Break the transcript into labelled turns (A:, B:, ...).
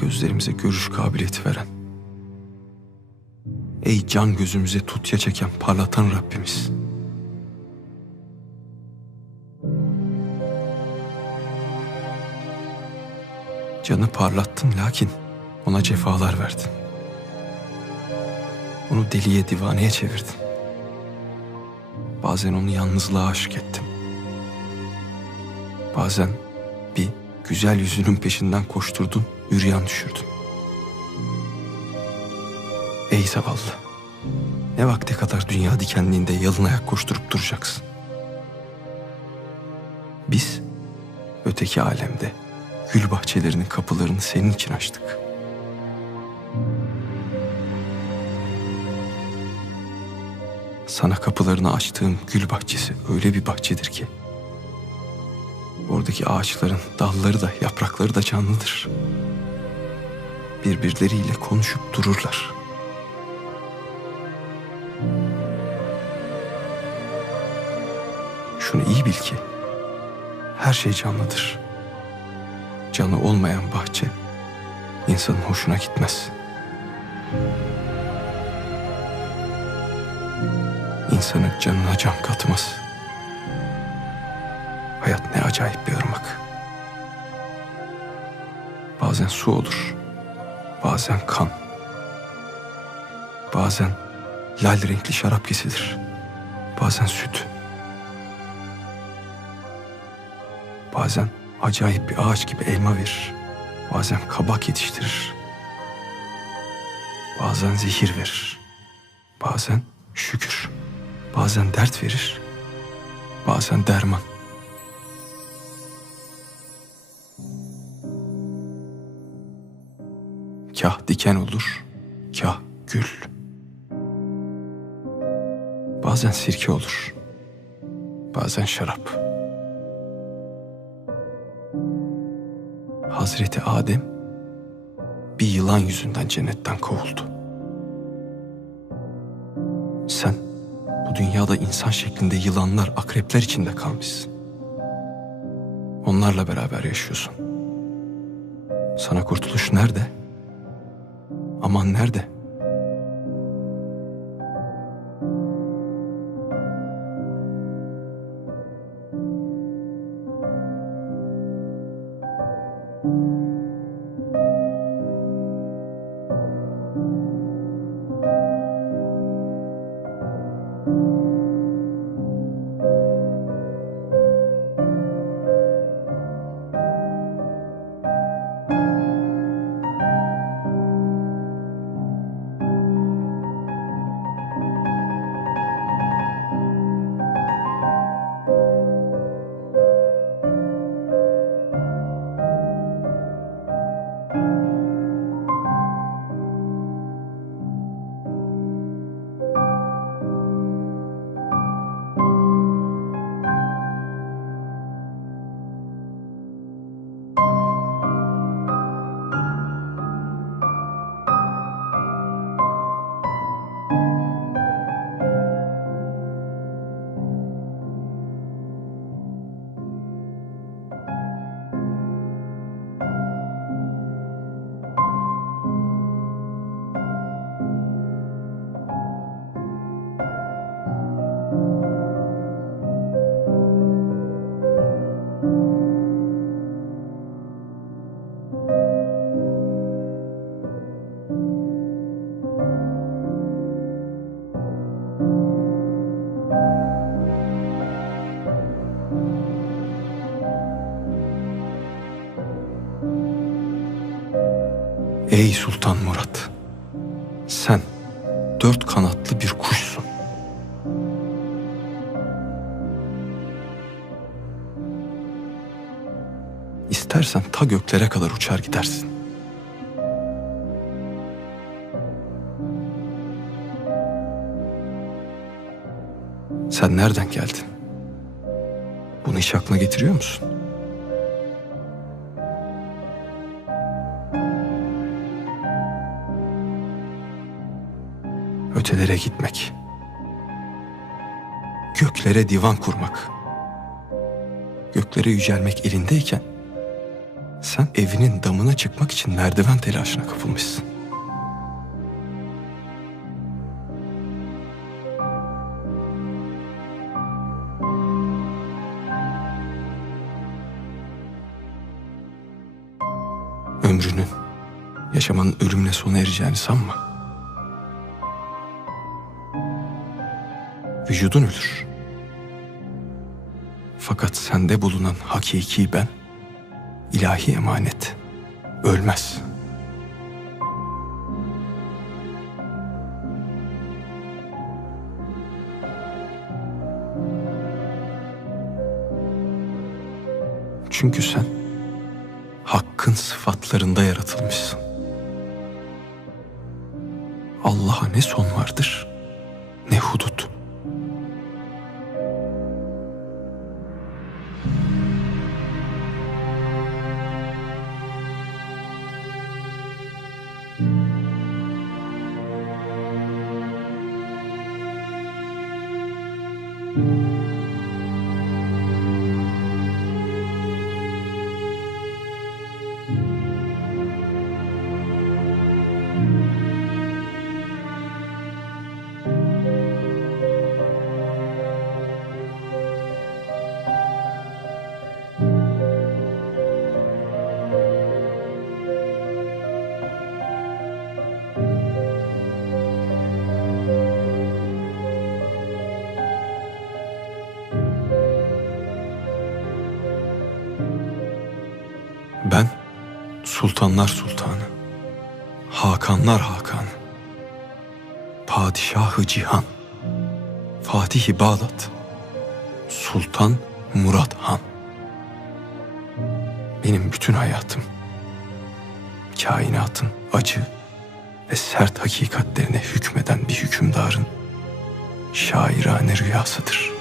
A: gözlerimize görüş kabiliyeti veren, ey can gözümüze tutya çeken parlatan Rabbimiz. Canı parlattın lakin ona cefalar verdin. Onu deliye divaneye çevirdin. Bazen onu yalnızlığa aşık ettin. Bazen bir güzel yüzünün peşinden koşturdun, üryan düşürdün. Ey zavallı, ne vakte kadar dünya dikenliğinde yalın ayak koşturup duracaksın? Biz öteki alemde gül bahçelerinin kapılarını senin için açtık. Sana kapılarını açtığım gül bahçesi öyle bir bahçedir ki oradaki ağaçların dalları da yaprakları da canlıdır. Birbirleriyle konuşup dururlar. Şunu iyi bil ki her şey canlıdır. Canı olmayan bahçe insanın hoşuna gitmez. İnsanın canına can katmaz. Hayat ne acayip bir ırmak. Bazen su olur, bazen kan. Bazen lal renkli şarap kesilir, bazen süt. Bazen acayip bir ağaç gibi elma verir. Bazen kabak yetiştirir. Bazen zehir verir. Bazen şükür. Bazen dert verir. Bazen derman. Kah diken olur, kah gül. Bazen sirke olur. Bazen şarap. Hazreti Adem bir yılan yüzünden cennetten kovuldu. Sen bu dünyada insan şeklinde yılanlar, akrepler içinde kalmışsın. Onlarla beraber yaşıyorsun. Sana kurtuluş nerede? Aman nerede? Ey Sultan Murat! Sen dört kanatlı bir kuşsun. İstersen ta göklere kadar uçar gidersin. Sen nereden geldin? Bunu hiç aklına getiriyor musun? Ötelere gitmek. Göklere divan kurmak. Göklere yücelmek elindeyken sen evinin damına çıkmak için merdiven telaşına kapılmışsın. Ömrünün, yaşamanın ölümle sona ereceğini sanma. Vücudun ölür. Fakat sende bulunan hakiki ben, ilahi emanet, ölmez. Çünkü sen hakkın sıfatlarında yaratılmışsın. Allah'a ne son vardır ne hudut. Sultanlar sultanı, hakanlar hakanı, padişahı cihan, Fatih-i Bağdat, Sultan Murat Han. Benim bütün hayatım, kainatın acı ve sert hakikatlerine hükmeden bir hükümdarın şairane rüyasıdır.''